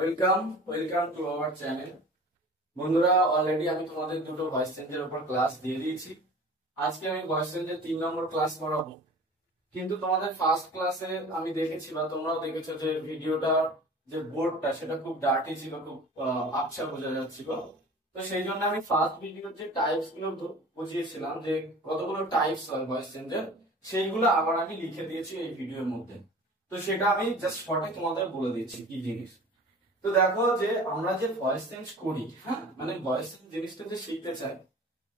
Welcome welcome to our channel. বন্ধুরা, already আমি তোমাদের দুটো ভয়েস চেঞ্জের উপর ক্লাস দিয়ে দিয়েছি। আজকে আমি ভয়েস চেঞ্জের 3 নম্বর ক্লাস করাবো। কিন্তু তোমাদের ফার্স্ট ক্লাসে আমি দেখেছি বা তোমরাও দেখেছো যে ভিডিওটা যে বোর্ডটা সেটা খুব ডার্টি ছিল, খুব আবছা বোঝা যাচ্ছিল। তো সেই জন্য আমি ফার্স্ট ভিডিওর যে টাইপস গুলো বুঝিয়েছিলাম যে কতগুলো টাইপস হয় ভয়েস চেঞ্জের, সেইগুলো আবার আমি লিখে দিয়েছি এই ভিডিওর মধ্যে। তো সেটা আমি জাস্ট শর্টে তোমাদের বলে দিচ্ছি কি জিনিস। তো দেখো যে আমরা যে ভয়েস চেঞ্জ করি, হ্যাঁ, মানে ভয়েস চেঞ্জ জিনিসটা যে শিখতে চাই,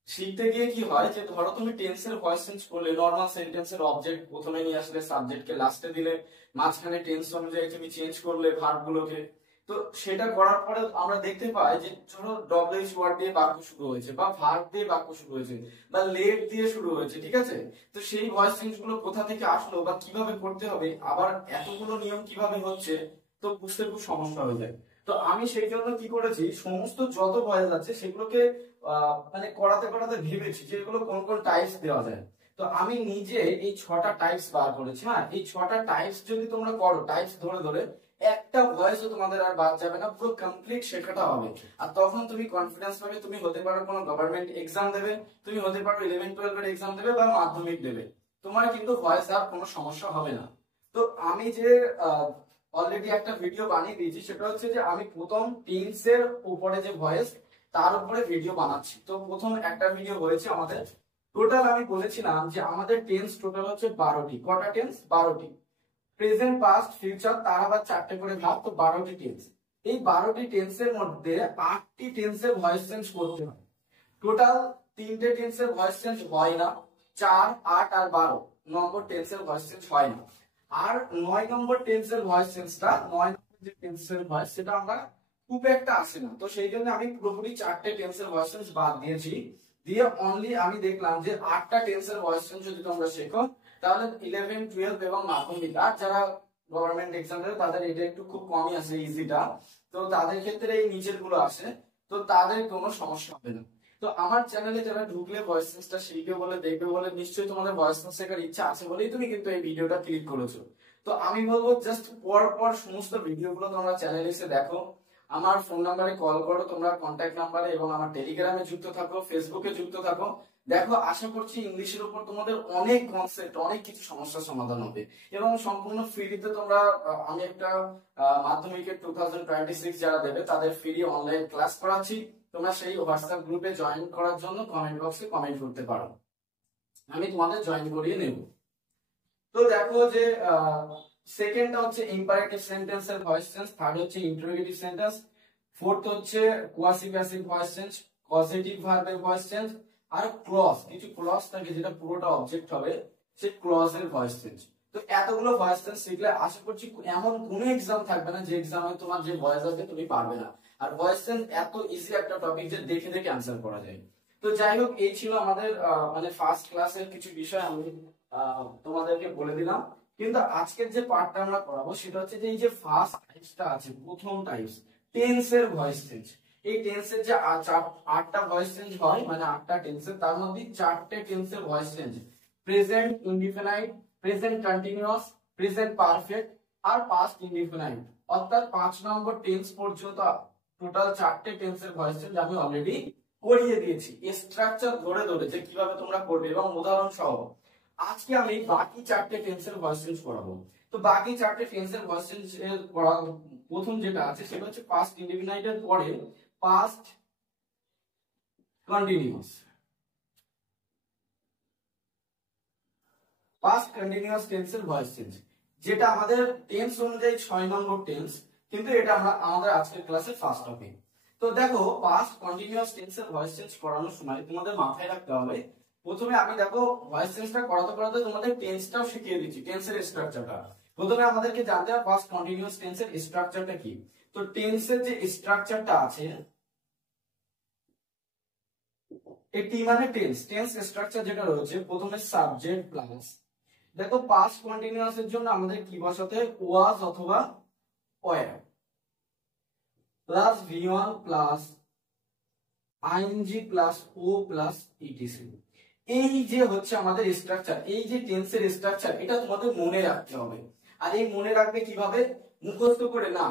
শিখতে গিয়ে কি হয় যে ধরো তুমি টেন্সের ভয়েস চেঞ্জ করলে, নর্মাল সেন্টেন্সের অবজেক্ট প্রথমে নিয়ে আসলে, সাবজেক্টকে লাস্টে দিলে, মাঝখানে টেন্স অনুযায়ী তুমি চেঞ্জ করলে ভার্ব গুলোকে। তো সেটা করার পরে আমরা দেখতে পাই যে ধরো ডব্লিউএইচ ওয়ার্ড দিয়ে বাক্য শুরু হয়েছে, বা ভার্ব দিয়ে বাক্য শুরু হয়েছে, বা লেট দিয়ে শুরু হয়েছে, ঠিক আছে। তো সেই ভয়েস চেঞ্জ গুলো কোথা থেকে আসলো বা কিভাবে করতে হবে, আবার এতগুলো নিয়ম কিভাবে হচ্ছে, তো বুঝতে খুব সমস্যা হয়ে যায়। তো আমি সেই জন্য কি করেছি, সমস্ত যত ভয়েস আছে সেগুলোকে মানে করাতে করাতে ভেবেছি যে এগুলো কোন কোন টাইপস দেওয়া যায়। তো আমি নিজে এই 6টা টাইপস বার করেছি। হ্যাঁ, এই 6টা টাইপস যদি তোমরা করো, টাইপস ধরে ধরে, একটা ভয়েসও তোমাদের আর বাদ যাবে না, পুরো কমপ্লিট শেখাটা হবে। আর তখন তুমি কনফিডেন্স পাবে, তুমি হতে পারো কোনো গভর্নমেন্ট এক্সাম দেবে, তুমি হতে পারো 11-12 এর এক্সাম দেবে বা মাধ্যমিক দেবে, তোমার কিন্তু ভয়েস আর কোনো সমস্যা হবে না। তো আমি যে অলরেডি একটা ভিডিও বানিয়ে দিয়েছি, সেটা হচ্ছে যে আমি প্রথম টেন্সের উপরে যে ভয়েস, তার উপরে ভিডিও বানাচ্ছি। তো প্রথম একটা ভিডিও হয়েছে আমাদের, টোটাল আমি বলেছিলাম যে আমাদের টেন্স টোটাল হচ্ছে 12টি। কটা টেন্স? 12টি। প্রেজেন্ট, পাস্ট, ফিউচার, তার আবার 4টে করে ভাগ, তো 12টি টেন্স। এই 12টি টেন্সের মধ্যে 8টি টেন্সের ভয়েস চেঞ্জ করতে হয়। টোটাল 3টে টেন্সের ভয়েস চেঞ্জ হয় না, 4, 8 আর 12 নম্বর টেন্সের ভয়েস চেঞ্জ হয় না। আর 9 নম্বর টেন্সের ভয়েস চেঞ্জটা, 9 নম্বর যে টেন্সের ভয়েস, সেটা আমরা খুব একটা আসে না। তো সেই জন্য আমি পুরোপুরি 4টে টেন্সের ভয়েস চেঞ্জ বাদ দিয়েছি। দিয়ে অনলি আমি দেখলাম যে 8টা টেন্সের ভয়েস চেঞ্জ যদি তোমরা শেখো, তাহলে 11-12 এবং মাধ্যমিক, আর যারা গভর্নমেন্ট এক্সাম দেবে তাদের এটা একটু খুব কমই আসে, ইজিটা। তো তাদের ক্ষেত্রে এই নিচের গুলো আসে, তো তাদের কোনো সমস্যা হবে না। তো আমার চ্যানেলে যারা ঢুকলে ভয়েস চেঞ্জটা শিখবে বলে, দেখবে বলে, নিশ্চয়ই তোমাদের ভয়েস চেঞ্জ শেখার ইচ্ছা আছে বলেই তুমি কিন্তু এই ভিডিওটা ক্লিক করেছো। তো আমি বলবো জাস্ট পর পর সমস্ত ভিডিওগুলো তোমরা চ্যানেলে এসে দেখো, আমার ফোন নাম্বারে কল করো, তোমরা কন্ট্যাক্ট নাম্বারে, এবং আমার টেলিগ্রামে যুক্ত থাকো, ফেসবুকে যুক্ত থাকো। দেখো, আশা করছি ইংলিশের উপর তোমাদের অনেক কনসেপ্ট, অনেক কিছু সমস্যার সমাধান হবে, এবং সম্পূর্ণ ফ্রিতে তোমরা আমি একটা মাধ্যমিকের 2026 যারা দেবে তাদের ফ্রি অনলাইন ক্লাস করাচ্ছি। তোমরা সেই হোয়াটসঅ্যাপ গ্রুপে জয়েন করার জন্য কমেন্ট বক্সে কমেন্ট করতে পারো, আমি তোমাদের জয়েন করিয়ে নেব। তো দেখো যে সেকেন্ডটা হচ্ছে ইম্পারেটিভ সেন্টেন্সের ভয়েস চেঞ্জ, থার্ড হচ্ছে ইন্টারোগেটিভ সেন্টেন্স, ফোর্থ হচ্ছে quasi passive voice change, positive ভার্বের ভয়েস চেঞ্জ, আর ক্লজ, কিছু ক্লজ থাকে যেটা পুরোটা অবজেক্ট হবে, সেই ক্লজের ভয়েস চেঞ্জ। তো এতগুলো ভয়েস চেঞ্জ শিখলে আশা করছি এমন কোনো এক্সাম থাকবে না যে এক্সামে তোমার যে ভয়েস আছে তুমি পারবে না। আর ভয়েস চেঞ্জ এত ইজি একটা টপিক যে দেখে দেখে অ্যান্সার করা যায়। তো যাই হোক, এই ছিল আমাদের মানে ফার্স্ট ক্লাসের কিছু বিষয় আমি তোমাদেরকে বলে দিলাম। কিন্তু আজকের যে পার্টটা আমরা করাবো সেটা হচ্ছে যে এই যে ফার্স্ট টাইপসটা আছে, প্রথম টাইপস টেন্সের ভয়েস চেঞ্জ। এই টেন্সের যে 8টা ভয়েস চেঞ্জ হয়, মানে 8টা টেন্সের, তার মধ্যে 4টে টেন্সের voice change, present indefinite, present continuous, present perfect, আর পাস্ট ইনডিফিনাইট। অর্থাৎ 5 নম্বর টেন্স পর্যন্ত টোটাল 4টে টেন্সের ভয়েস চেঞ্জ আমি অলরেডি করিয়ে দিয়েছি, স্ট্রাকচার ধরে ধরে যে কিভাবে তোমরা করবে এবং উদাহরণ সহ। আজকে আমি বাকি 4টে টেন্সের ভয়েস চেঞ্জ করাবো। তো বাকি 4টে টেন্সের ভয়েস চেঞ্জ করা, প্রথম যেটা আছে সেটা হচ্ছে পাস্ট ইনডিফিনাইটের পরে পাস্ট কন্টিনিউয়াস। পাস্ট কন্টিনিউয়াস টেন্সের ভয়েস চেঞ্জ, যেটা আমাদের টেন্স অনুযায়ী 6 নম্বর টেন্স, কিন্তু এটা আমরা আমাদের আজকের ক্লাসে ফার্স্ট টপিক। তো দেখো, পাস্ট কন্টিনিউয়াস টেন্সের ভয়েস চেঞ্জ করানোর সময় তোমাদের মাথায় রাখতে হবে, প্রথমে আমি দেখো ভয়েস চেঞ্জটা করাতে করাতে তোমাদের টেন্সটাও শিখিয়ে দিচ্ছি, টেন্সের স্ট্রাকচারটা। প্রথমে আমাদেরকে জানতে হবে পাস্ট কন্টিনিউয়াস টেন্সের স্ট্রাকচারটা কি। তো টেন্সের যে স্ট্রাকচারটা আছে, এই টি মানে টেন্স, টেন্স স্ট্রাকচার যেটা রয়েছে, প্রথমে সাবজেক্ট প্লাস, দেখো পাস্ট কন্টিনিউয়াস এর জন্য আমাদের কি বসাতে, ওয়াজ অথবা ওয়্যার, প্লাস ভি1 plus ING plus O plus ETC. এই যে হচ্ছে আমাদের স্ট্রাকচার, এই যে টেন্সের স্ট্রাকচার, এটা তোমাদের মনে রাখতে হবে। আর এই মনে রাখবে কিভাবে? মুখস্থ করে না,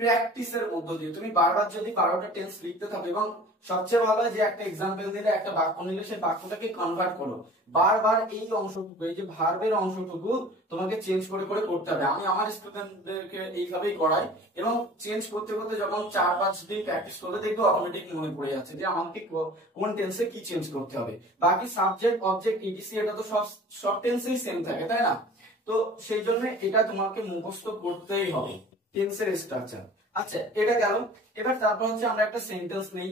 প্র্যাকটিসের মধ্য দিয়ে। তুমি বারবার যদি 12টা টেন্স লিখতে থাকো, এবং সবচেয়ে ভালো হয় যে একটা এক্সাম্পল দিলে, একটা বাক্য নিলে সেই বাক্যটাকে কনভার্ট করো। বারবার এই অংশটুকু, এই যে ভার্বের অংশটুকু তোমাকে চেঞ্জ করে করে করতে হবে। আমি আমার স্টুডেন্টদেরকে এইভাবেই করাই, এবং চেঞ্জ করতে করতে যখন 4-5 দিন প্র্যাকটিস করলে দেখবে অটোমেটিক মনে পড়ে যাচ্ছে যে আমাকে কোন টেন্সে কি চেঞ্জ করতে হবে। বাকি সাবজেক্ট, অবজেক্ট, ইটিসি এটা তো সব টেন্সেই সেম থাকে, তাই না? তো সেই জন্য এটা তোমাকে মুখস্থ করতেই হবে, টেন্সের স্ট্রাকচার। আচ্ছা, এটা গেল। এবার তারপর হচ্ছে আমরা একটা সেন্টেন্স নেই,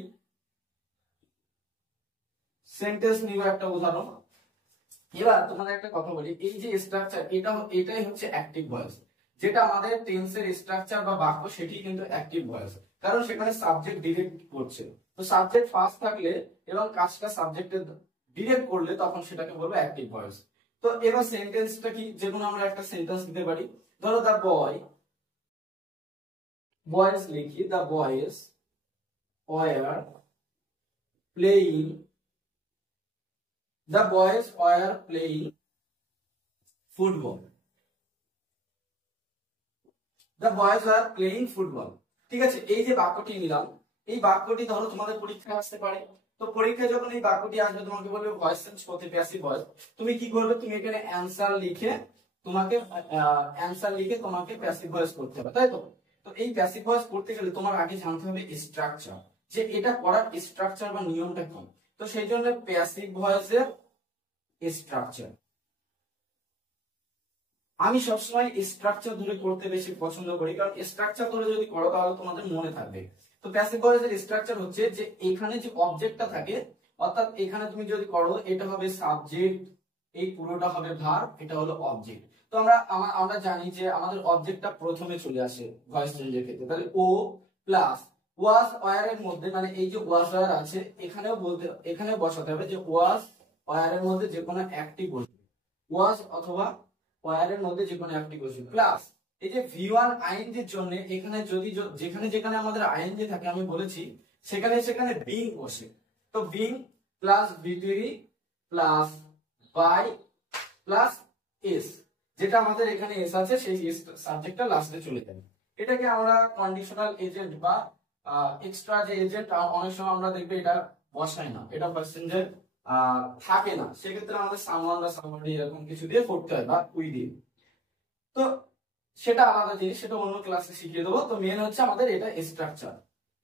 সেন্টেন্স নিব একটা উদাহরণ। এবার তোমাদের একটা কথা বলি, এই যে স্ট্রাকচার, এটাই হচ্ছে অ্যাক্টিভ ভয়েস। যেটা আমাদের টেন্সের স্ট্রাকচার বা বাক্য, সেটি কিন্তু অ্যাক্টিভ ভয়েস, কারণ সেখানে সাবজেক্ট ডিরেক্ট করছে। তো সাবজেক্ট ফার্স্ট থাকলে এবং কাজটা সাবজেক্টে ডিরেক্ট করলে তখন সেটাকে বলবো অ্যাক্টিভ ভয়েস। তো এবার সেন্টেন্সটা কি, যেকোনো আমরা একটা সেন্টেন্স দিতে পারি। ধরো দা বয়েজ লিখি, the boys were playing, the boys were playing football. The boys were playing football. ঠিক আছে, এই যে বাক্যটি নিলাম, এই বাক্যটি ধরো তোমাদের পরীক্ষায় আসতে পারে। তো পরীক্ষায় যখন এই বাক্যটি আসবে, তোমাকে বলবে ভয়েস চেঞ্জ করতে, প্যাসিভ ভয়েস। তুমি কি করবে, তুমি এখানে অ্যানসার লিখে তোমাকে প্যাসিভ ভয়েস করতে হবে, তাই তো? তো এই প্যাসিভ ভয়েস করতে গেলে তোমার আগে জানতে হবে স্ট্রাকচার, যে এটা করার স্ট্রাকচার বা নিয়মটা কি। তো সেই জন্য প্যাসিভ ভয়েসের স্ট্রাকচার, আমি সবসময় স্ট্রাকচার ধরে করতে বেশি পছন্দ করি, কারণ স্ট্রাকচার ধরে যদি করো তাহলে তোমাদের মনে থাকবে। তো প্যাসিভ ভয়েসের স্ট্রাকচার হচ্ছে যে এখানে যে অবজেক্টটা থাকে, অর্থাৎ এখানে তুমি যদি করো, এটা হবে সাবজেক্ট, এই পুরোটা হবে ভার্ব, এটা হলো অবজেক্ট। তো আমরা জানি যে আমাদের অবজেক্টটা প্রথমে চলে আসে ভয়েস চেঞ্জের ক্ষেত্রে, তাহলে ও প্লাস ওয়াজ ওয়্যার এর মধ্যে, মানে এই যে ওয়াজ ওয়্যার আছে, এখানেও বসাতে হবে যে ওয়াজ ওয়্যার এর মধ্যে যে কোনো একটি বসবে, ওয়াজ অথবা ওয়্যার এর মধ্যে যে কোনো একটি বসবে, প্লাস এই যে ভি1 আইএনজির জন্য এখানে যেখানে যেখানে আমাদের আইএনজি থাকে, আমি বলেছি সেখানে সেখানে বিং বসে। তো বিং প্লাস বি3 প্লাস বাই প্লাস এস, যেটা আমাদের এখানে এস আছে, সেই সাবজেক্টটা লাস্টে চলে যাবে। এটাকে আমরা কন্ডিশনাল এজেন্ট বা এক্সট্রা যে এজেন্ট, অনেক সময় আমরা দেখবে এটা বসাই না, এটা পার্সেন্টেজ থাকে না, সেক্ষেত্রে আমাদের সামওয়ান বা সামওয়ানি এরকম কিছু দিয়ে করতে হয়, বা উই দিয়ে। তো সেটা আলাদা জিনিস, সেটা অন্য ক্লাসে শিখিয়ে দেবো। তো মেন হচ্ছে আমাদের এটা স্ট্রাকচার।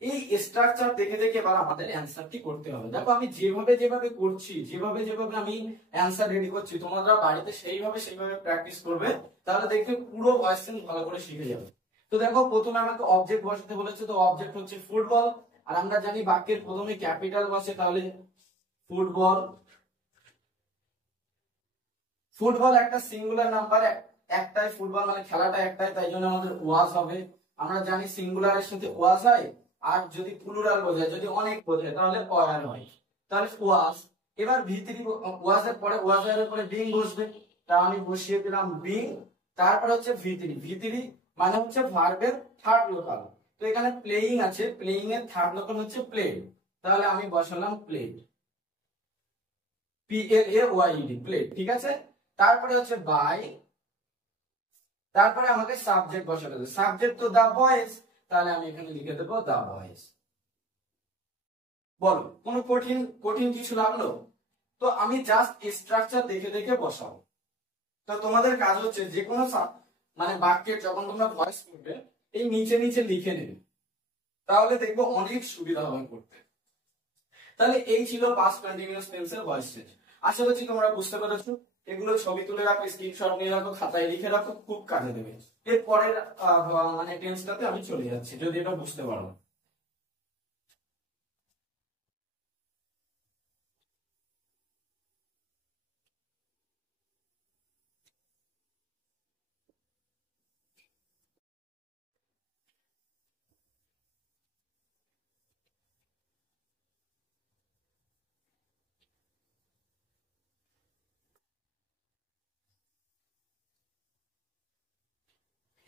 এই স্ট্রাকচার দেখে দেখে এবার আমাদের অ্যান্সারটি করতে হবে। দেখো আমি যেভাবে যেভাবে করছি, যেভাবে যেভাবে আমি অ্যান্সার রেডি করছি, তোমরা বাড়িতে সেইভাবে প্র্যাকটিস করবে, তাহলে দেখবে পুরো ভয়েস চেঞ্জ ভালো করে শিখে যাবে। তো দেখো প্রথমে আমাকে অবজেক্ট বসাতে বলেছে, তো অবজেক্ট হচ্ছে ফুটবল, আর আমরা জানি বাক্যের প্রথমে ক্যাপিটাল বসে, তাহলে ফুটবল। ফুটবল একটা সিঙ্গুলার নাম্বার, একটাই ফুটবল, মানে খেলাটা একটাই, তাই জন্য আমাদের ওয়াজ হবে। আমরা জানি সিঙ্গুলারের সাথে ওয়াজ হয়, আর যদি প্লুরাল বোঝায়, যদি অনেক বোঝায়, তাহলে ওয়ার হয়, তাহলে ওয়াজ। এবার ভিতরি ওয়াজের পরে, ওয়াজের পরে বিং বসবে, তা আমি বসিয়ে দিলাম বিং। তারপর হচ্ছে ভিতরি, ভিতরি মানে হচ্ছে ভার্বের থার্ড লোকাল। তো এখানে প্লেইং আছে, প্লেইং এর থার্ড লোকাল হচ্ছে প্লেড, তাহলে আমি বসালাম প্লেড, PLAYED, প্লেড। ঠিক আছে, তারপরে হচ্ছে বাই, তারপরে আমাকে সাবজেক্ট বসাতে হবে, সাবজেক্ট তো দা বয়েজ, তাহলে আমি এখানে লিখে দেবো দা বয়েজ। বলো কোনো কঠিন কঠিন কিছু লাগলো? তো আমি জাস্ট স্ট্রাকচার দেখে দেখে বসাবো। তো তোমাদের কাজ হচ্ছে যে কোনো মানে বাক্যের যখন তোমরা ভয়েস করবে, এই নিচে নিচে লিখে নেবে, তাহলে দেখবো অনেক সুবিধা হবে করতে। তাহলে এই ছিল পাস্ট কন্টিনিউয়াস টেন্সের ভয়েস চেঞ্জ। আশা করছি তোমরা বুঝতে পেরেছো। এগুলো ছবি তুলে রাখো, স্ক্রিনশট নিয়ে রাখো, খাতায় লিখে রাখো, খুব কাজে দেবে। এর পরের মানে টেন্সটাতে আমি চলে যাচ্ছি, যদি এটা বুঝতে পারো।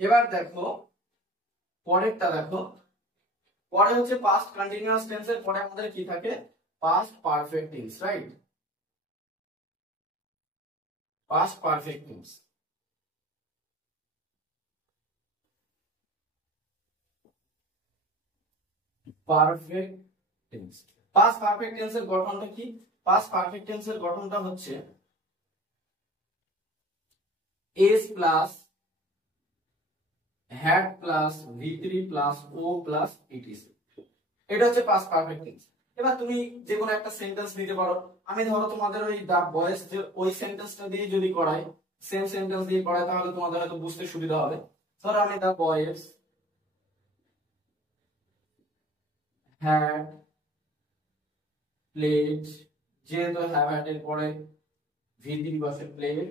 এবার দেখো পরেরটা, দেখো পরে হচ্ছে পাস্ট কন্টিনিউয়াস টেন্সের পরে আমাদের কি থাকে, past perfect tense, right? Past perfect tense. Perfect tense. Past perfect টেন্সের গঠনটা কি? পাস্ট পারফেক্ট টেন্সের গঠনটা হচ্ছে S plus had plus V3 plus O plus etc. এটা হচ্ছে পাস্ট পারফেক্ট টেন্স। এবার তুমি যে কোনো একটা সেন্টেন্স নিতে পারো। আমি ধরো তোমাদের ওই দা বয়েজ যে ওই সেন্টেন্সটা দিয়ে যদি করাই, সেম সেন্টেন্স দিয়ে করাই, তাহলে তোমাদের হয়তো বুঝতে সুবিধা হবে। ধরো আমি দা বয়েজ হ্যাড প্লেড, যেহেতু হ্যাভ হ্যাড এর পরে V3 বসে, প্লেড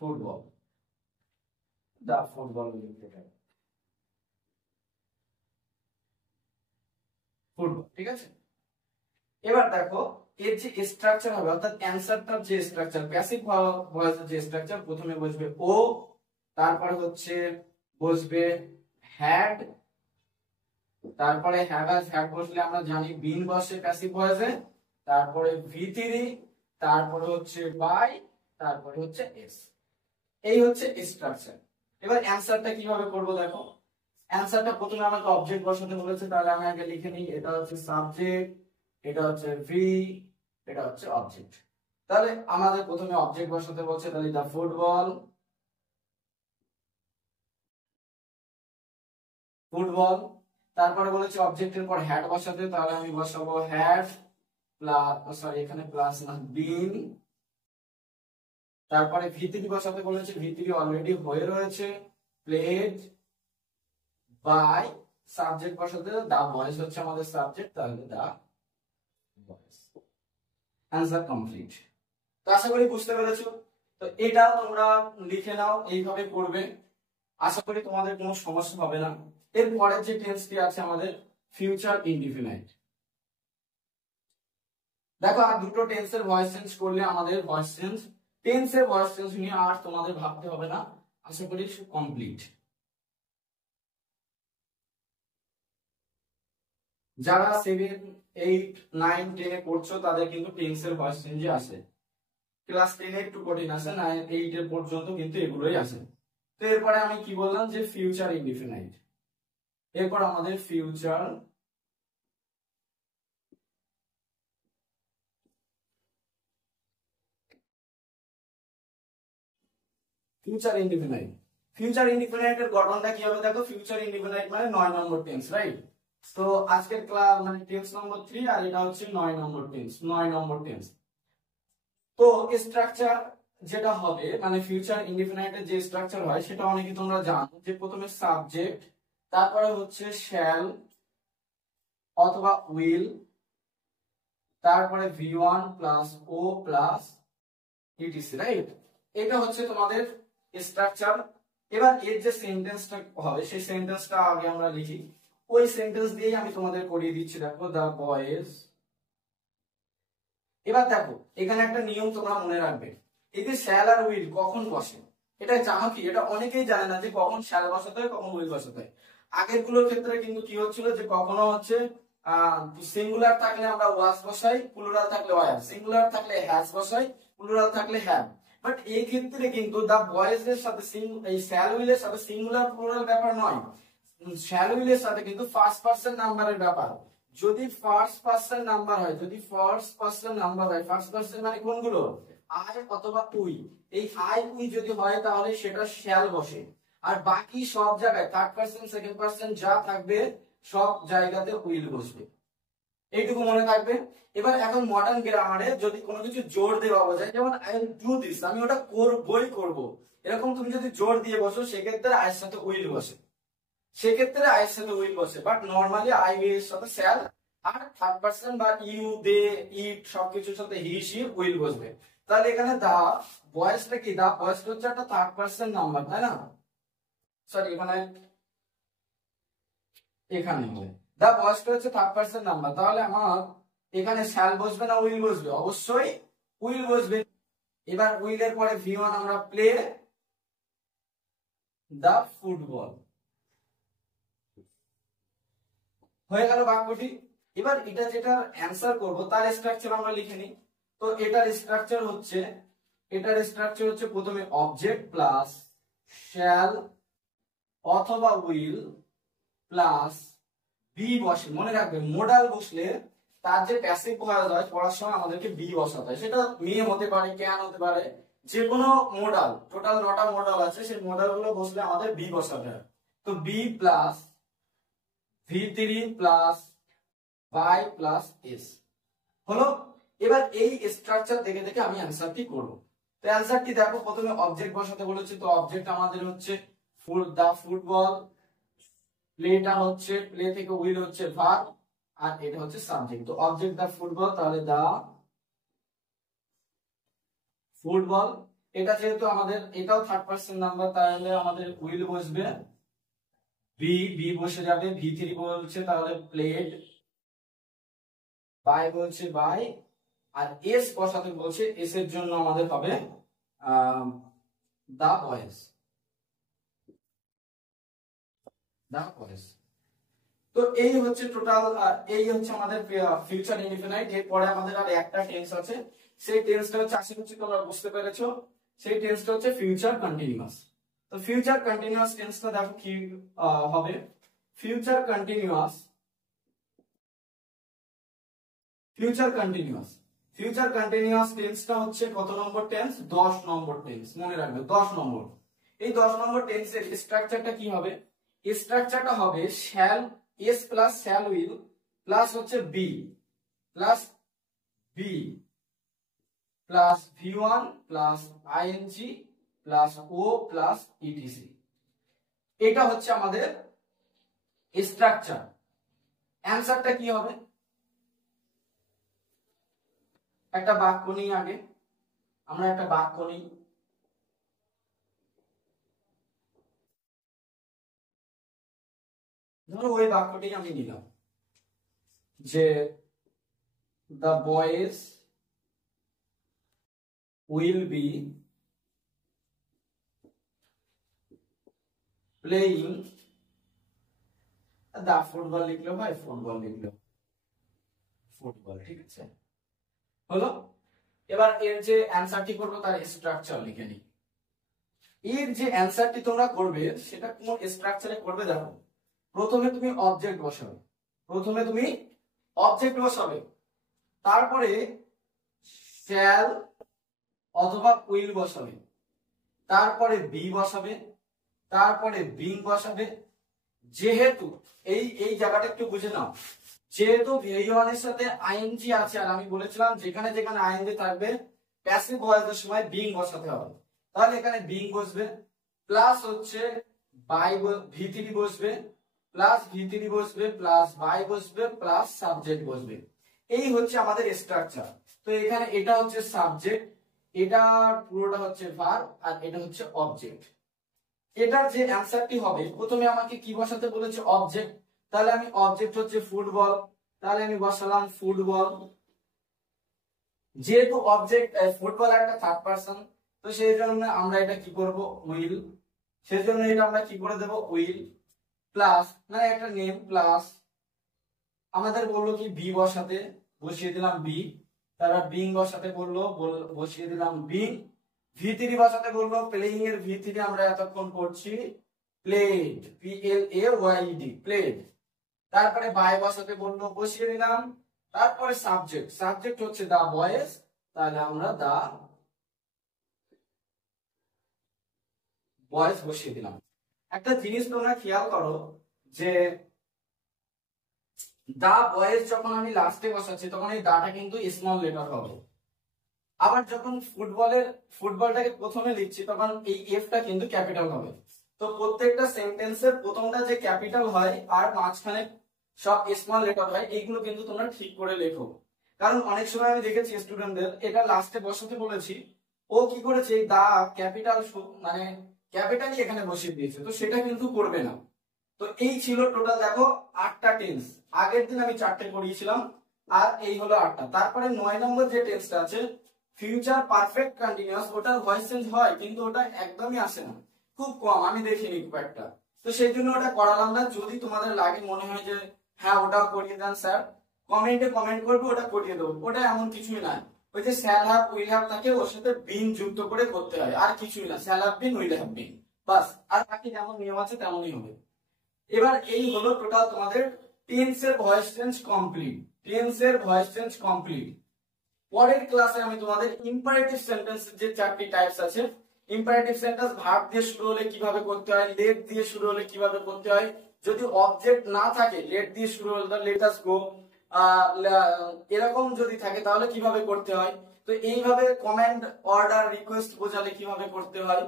ফুটবল, দা ফুটবল লিখতে পারি, ফুটবল। ঠিক আছে, এবার দেখো এর যে স্ট্রাকচার হবে, অর্থাৎ অ্যানসারটার যে স্ট্রাকচার, প্যাসিভ ভয়েসের যে স্ট্রাকচার, প্রথমে বসবে ও, তারপরে হচ্ছে বসবে হ্যাড, তারপরে হ্যাভ হ্যাড বসলে আমরা জানি বিন বসে প্যাসিভ ভয়েসে, তারপরে V3, তারপরে হচ্ছে বাই, তারপরে হচ্ছে এস। এই হচ্ছে স্ট্রাকচার। এবার অ্যানসারটা কিভাবে করব দেখো। অ্যানসারটা প্রথমে আমাকে অবজেক্ট বসাতে বলেছে, তাহলে আমি আগে লিখে নিই, এটা হচ্ছে সাবজেক্ট, এটা হচ্ছে ভি, এটা হচ্ছে অবজেক্ট। তাহলে আমাদের প্রথমে অবজেক্ট বসাতে বলছে, তাহলে দা ফুটবল, ফুটবল। তারপরে বলেছে অবজেক্টের পর হ্যাড বসাতে, তাহলে আমি বসাবো হ্যাড প্লাস, সরি এখানে প্লাস না, বিন। তারপরে V3 বসাতে বলেছে, V3 অলরেডি হয়ে রয়েছে, প্লেড, বাই, সাবজেক্ট বসাতে দা ভয়েস হচ্ছে আমাদের সাবজেক্ট, তাহলে দা ভয়েস। Answer complete. তো আশা করি বুঝতে পেরেছো। তো এটা তোমরা লিখে নাও, এইভাবে করবে, আশা করি তোমাদের কোনো সমস্যা হবে না। এরপরে যে টেন্সটি আছে আমাদের ফিউচার ইনডিফিনাইট। দেখো আর দুটো টেন্সের ভয়েস চেঞ্জ করলে আমাদের ভয়েস চেঞ্জ, টেন্সের ভয়েস চেঞ্জ নিয়ে আর তোমাদের ভাবতে হবে না, আশা করি কমপ্লিট। যারা 7, 8, 9, 10 এ পড়ছো তাদের কিন্তু টেন্সের ভয়েস চেঞ্জে আসে। ক্লাস 10 এ একটু কঠিন আসে, 9, 8 এর পর্যন্ত কিন্তু এগুলোই আসে। তো এরপরে আমি কি বললাম যে ফিউচার ইনডিফিনাইট। এরপর আমাদের ফিউচার ইনডিফিনাইট। ফিউচার ইনডিফিনাইট এর গঠনটা কি হবে দেখো। ফিউচার ইনডিফিনাইট মানে 9 নম্বর টেন্স, রাইট? তো আজকের ক্লাস মানে টেন্স নম্বর 3, আর এটা হচ্ছে 9 নম্বর টেন্স, 9 নম্বর টেন্স। তো স্ট্রাকচার যেটা হবে মানে ফিউচার ইনডিফিনাইটের যে স্ট্রাকচার হয় সেটা অনেকে তোমরা জানো, যে প্রথমে সাবজেক্ট, তারপরে হচ্ছে শ্যাল অথবা উইল, তারপরে V1 plus O plus etc, right? এটা হচ্ছে তোমাদের স্ট্রাকচার। এবার এর যে সেন্টেন্সটা হবে সেই সেন্টেন্সটা আগে আমরা লিখি, ওই সেন্টেন্স দিয়েই আমি তোমাদের করিয়ে দিচ্ছি। দেখো দা বয়েজ। এবার দেখো এখানে একটা নিয়ম তোমরা মনে রাখবে, এই যে শ্যাল আর উইল কখন বসে এটা জানো কি? এটা অনেকেই জানে না যে কখন শ্যাল বসাতে হয়, কখন উইল বসাতে হয়। আগের গুলোর ক্ষেত্রে কিন্তু কি হচ্ছিল যে কখনো হচ্ছে সিঙ্গুলার থাকলে আমরা ওয়াজ বসাই, প্লুরাল থাকলে ওয়ার, সিঙ্গুলার থাকলে হ্যাজ বসাই, প্লুরাল থাকলে হ্যাভ। বাট এই ক্ষেত্রে কিন্তু দা বয়েজ এর সাথে এই শ্যাল উইলের সাথে সিঙ্গুলার প্লুরাল ব্যাপার নয়, শ্যাল উইলের সাথে কিন্তু ফার্স্ট পারসন নাম্বারের ব্যাপার। যদি ফার্স্ট পারসন নাম্বার হয়, যদি ফার্স্ট পারসন নাম্বার হয়, ফার্স্ট পারসন মানে কোনগুলো? আই অথবা উই। এই আই উই যদি হয় তাহলে সেটা শ্যাল বসে, আর বাকি সব জায়গায় থার্ড পারসন সেকেন্ড পারসন যা থাকবে সব জায়গাতে উইল বসবে, এইটুকু মনে থাকবে। এবার এখন মডার্ন গ্রামারে যদি কোনো কিছু জোর দিয়ে পাওয়া যায়, যেমন আই উইল ডু দিস, আমি ওটা করবই করব, এরকম তুমি যদি জোর দিয়ে বসো সেক্ষেত্রে আয়ের সাথে উইল বসে, সেক্ষেত্রে আয়ের সাথে উইল বসে। বাট নরমালি আই এর সাথে শ্যাল, আর থার্ড পারসন বা ইউ, দে, ইট সবকিছুর সাথে হি, শি, উইল বসবে। তাহলে এখানে দা ভয়েসটা কি? দা ভয়েসটা হচ্ছে একটা থার্ড পারসন নাম্বার, তাই না? সরি এখানে হবে দা ভয়েসটা হচ্ছে থার্ড পারসন নাম্বার, তাহলে আমার এখানে শ্যাল বসবে না উইল বসবে? অবশ্যই উইল বসবে। এবার উইলের পরে V1 আমরা প্লে দা ফুটবল, হয়ে গেল বাক্যটি। এবার এটা যেটা অ্যান্সার করব তার স্ট্রাকচার আমরা লিখে নিই। তো এটার স্ট্রাকচার হচ্ছে প্রথমে অবজেক্ট প্লাস শ্যাল অথবা উইল প্লাস বি বসে, মনে রাখবে মোডাল বসলে তার যে প্যাসিভ ভয়েস হয় পড়ার সময় আমাদেরকে বি বসাতে হয়। সেটা মিম হতে পারে, ক্যান হতে পারে, যে কোনো মোডাল, টোটাল 9টা মোডাল আছে, সেই মোডাল গুলো বসলে আমাদের বি বসাতে হয়। তো বি প্লাস ভি3 প্লাস বাই প্লাস এস হলো। এবার এই স্ট্রাকচার দেখে দেখে আমি অ্যান্সারটি করব। তো অ্যান্সারটি দেখো, প্রথমে অবজেক্ট বসাতে বলেছে, তো অবজেক্ট আমাদের হচ্ছে দা ফুটবল, প্লেটা হচ্ছে, প্লে থেকে উইল হচ্ছে ভার্ব, আর এটা হচ্ছে সাবজেক্ট। তো অবজেক্ট দা ফুটবল, তাহলে দা ফুটবল, এটা যেহেতু আমাদের এটাও থার্ড পারসন নাম্বার, তাহলে আমাদের উইল বসবে, বি বসে যাবে, ভি3 বলছে তাহলে প্লেড, বাই বলছে বাই, আর এস বসাতে বলছে, এস এর জন্য আমাদের হবে দা বয়েজ, দা বয়েজ। তো এই হচ্ছে টোটাল, এই হচ্ছে আমাদের ফিউচার ইনডিফিনাইট। এরপরে আমাদের আর একটা টেন্স আছে, সেই টেন্সটা হচ্ছে, আশা করছি তোমরা বুঝতে পেরেছো, সেই টেন্সটা হচ্ছে ফিউচার কন্টিনিউয়াস। তো ফিউচার কন্টিনিউয়াস টেন্সটা দেখো কি হবে, future continuous, future continuous, future continuous টেন্সটা হচ্ছে কত নম্বর টেন্স? 10 নম্বর টেন্স, মনে রাখবে 10 নম্বর। এই 10 নম্বর টেন্সের স্ট্রাকচারটা কি হবে? স্ট্রাকচারটা হবে shall, S plus shall will plus হচ্ছে বি প্লাস বি প্লাস ভি1 plus ING plus O plus etc. এটা হচ্ছে আমাদের স্ট্রাকচার। অ্যানসারটা কি হবে? একটা বাক্য নিই, আগে আমরা একটা বাক্য নিই, ধরো ওই বাক্যটি আমি নিলাম যে the boys will be playing the football লিখলো ভাই, ফুটবল লিখলো, ফুটবল, ঠিক আছে হলো। এবার এর যে অ্যানসারটি করবো তার স্ট্রাকচার লিখে নিই। এর যে অ্যানসারটি তোমরা করবে সেটা কোন স্ট্রাকচারে করবে দেখো, প্রথমে তুমি অবজেক্ট বসাবে, প্রথমে তুমি অবজেক্ট বসাবে, তারপরে শ্যাল অথবা উইল বসাবে, তারপরে বি বসাবে, তারপরে বিং বসাবে। যেহেতু এই জায়গাটা একটু বুঝে নাও, যেহেতু ভি1 এর সাথে আইএনজি আছে, আর আমি বলেছিলাম যেখানে যেখানে আইএনজি থাকবে প্যাসিভ ভয়েসের সময় বিং বসাতে হবে, তাহলে এখানে বিং বসবে, প্লাস হচ্ছে বাই, ভি3 বসবে, প্লাস ভি3 বসবে, প্লাস বাই বসবে, প্লাস সাবজেক্ট বসবে। এই হচ্ছে আমাদের স্ট্রাকচার। তো এখানে এটা হচ্ছে সাবজেক্ট, এটা পুরোটা হচ্ছে ভার্ব, আর এটা হচ্ছে অবজেক্ট। এটার যে অ্যানসারটি হবে, প্রথমে আমাকে কি বসাতে বলেছে? অবজেক্ট। তাহলে আমি অবজেক্ট হচ্ছে ফুটবল, তাহলে আমি বসালাম ফুটবল। যেহেতু অবজেক্ট ফুটবল একটা থার্ড পারসন, তো সেই জন্য আমরা এটা কি করব? উইল। সেই জন্য এটা আমরা কি করে দেব? উইল প্লাস, মানে একটা নেম প্লাস, আমাদের বললো কি বি বসাতে, বসিয়ে দিলাম বি, তারা বিং বসাতে বললো, বসিয়ে দিলাম বিং। ভি3 বসাতে বললো, প্লেইং এর ভি3 আমরা এতক্ষণ করছি প্লেড, PLAYED, প্লেড। তারপরে বাই বসাতে বললো, বসিয়ে দিলাম। তারপরে সাবজেক্ট, সাবজেক্ট হচ্ছে দা বয়েজ, তাহলে আমরা দা বয়েজ বসিয়ে দিলাম। একটা জিনিস তোমরা খেয়াল করো যে দা বয়েজ যখন আমি লাস্টে বসাচ্ছি তখন এই দাটা কিন্তু স্মল লেটার হবে, আবার যখন ফুটবলটাকে প্রথমে লিখছি তখন এই এফটা কিন্তু ক্যাপিটাল হবে। তো প্রত্যেকটা সেন্টেন্সের প্রথমটা যে ক্যাপিটাল হয় আর মাঝখানে সব স্মল লেটার হয়, এইগুলো কিন্তু তোমরা ঠিক করে লেখো। কারণ অনেক সময় আমি দেখেছি স্টুডেন্টদের এটা লাস্টে বসাতে বলেছি, ও কি করেছে দা ক্যাপিটাল, মানে ক্যাপিটালই এখানে বসিয়ে দিয়েছে, তো সেটা কিন্তু করবে না। তো এই ছিল টোটাল দেখো 8টা টেন্স। আগের দিন আমি 4টে করিয়েছিলাম, আর এই হলো 8টা। তারপরে 9 নম্বর যে টেন্সটা আছে ফিউচার পারফেক্ট কন্টিনিউয়াস, ওটার ভয়েস চেঞ্জ হয় কিন্তু ওটা একদমই আসে না, খুব কম, আমি দেখিনি খুব একটা। তো সেই জন্য ওটা করালাম না। যদি তোমাদের লাগে মনে হয় যে হ্যাঁ ওটাও করিয়ে দেন স্যার, কমেন্টে কমেন্ট করবে, ওটা করিয়ে দেবো। ওটা এমন কিছুই না, ওই যে শ্যাল হ্যাভ উইল হ্যাভ থাকে ওর সাথে বিন যুক্ত করে করতে হয়, আর কিছুই না, shall have been will have been, বাস। আর বাকি যেমন নিয়ম আছে তেমনই হবে। এবার এই হলো টোটাল তোমাদের টেন্সের ভয়েস চেঞ্জ কমপ্লিট, টেন্সের ভয়েস চেঞ্জ কমপ্লিট। পরের ক্লাসে আমি তোমাদের ইম্পারেটিভ সেন্টেন্স যে চারটি টাইপস আছে, ইম্পারেটিভ সেন্টেন্স ভার্ব দিয়ে শুরু হলে কিভাবে করতে হয়, লেট দিয়ে শুরু হলে কিভাবে করতে হয়, যদি অবজেক্ট না থাকে লেট দিয়ে শুরু হলে লেট আস গো এরকম যদি থাকে তাহলে কিভাবে করতে হয়, তো এইভাবে কমান্ড অর্ডার রিকোয়েস্ট বোঝালে কিভাবে করতে হয়,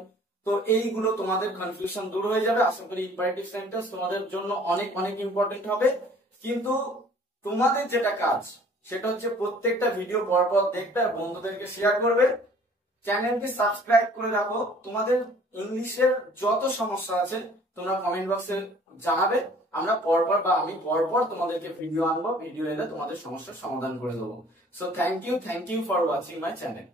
তো এইগুলো তোমাদের কনফিউশন দূর হয়ে যাবে। আশা করি ইম্পারেটিভ সেন্টেন্স তোমাদের জন্য অনেক অনেক ইম্পর্টেন্ট হবে। কিন্তু তোমাদের যেটা কাজ সেটা হচ্ছে প্রত্যেকটা ভিডিও পরপর দেখবে, বন্ধুদেরকে শেয়ার করবে, চ্যানেলকে সাবস্ক্রাইব করে রাখো। তোমাদের ইংলিশের যত সমস্যা আছে তোমরা কমেন্ট বক্সে জানাবে, আমরা পরপর বা আমি পরপর তোমাদেরকে ভিডিও আনবো, ভিডিও এনে তোমাদের সমস্যার সমাধান করে দেবো। So thank you for watching my channel.